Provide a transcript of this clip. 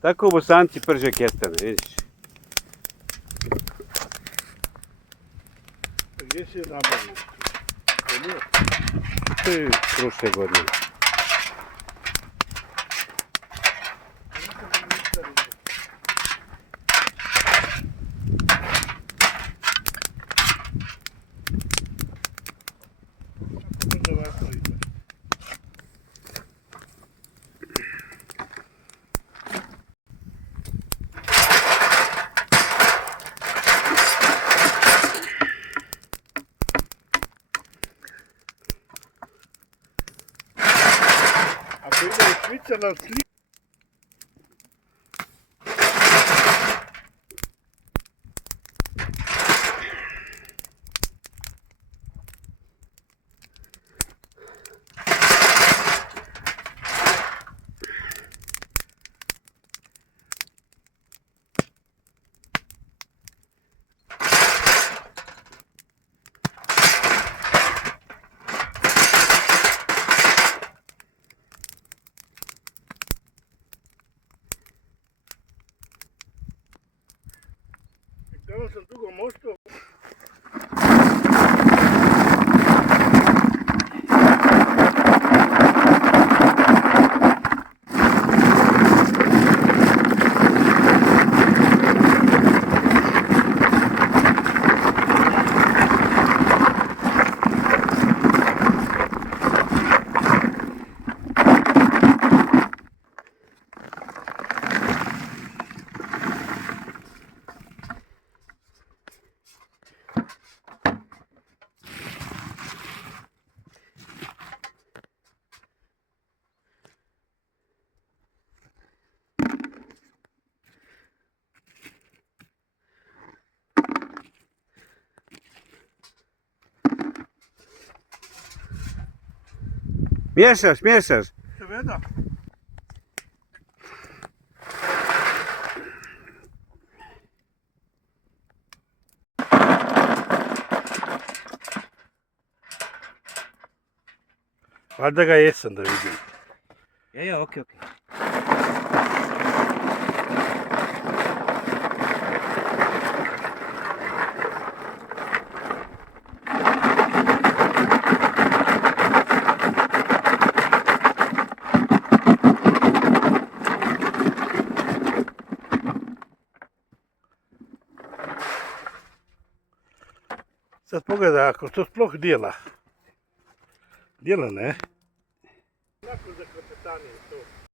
Tako Bosanci prže kestene, vidiš. Gdje si je nabavio? To je prošle godine. Ako ide u Švicaran slik... Tamo sam dugo moštao. Miješaš, miješaš. Seveda. Valjda ga jesam da vidim. Ja, okej. Sad pogledaj ako to sploh dijela. Dijela, ne? Onako za krepetanije to.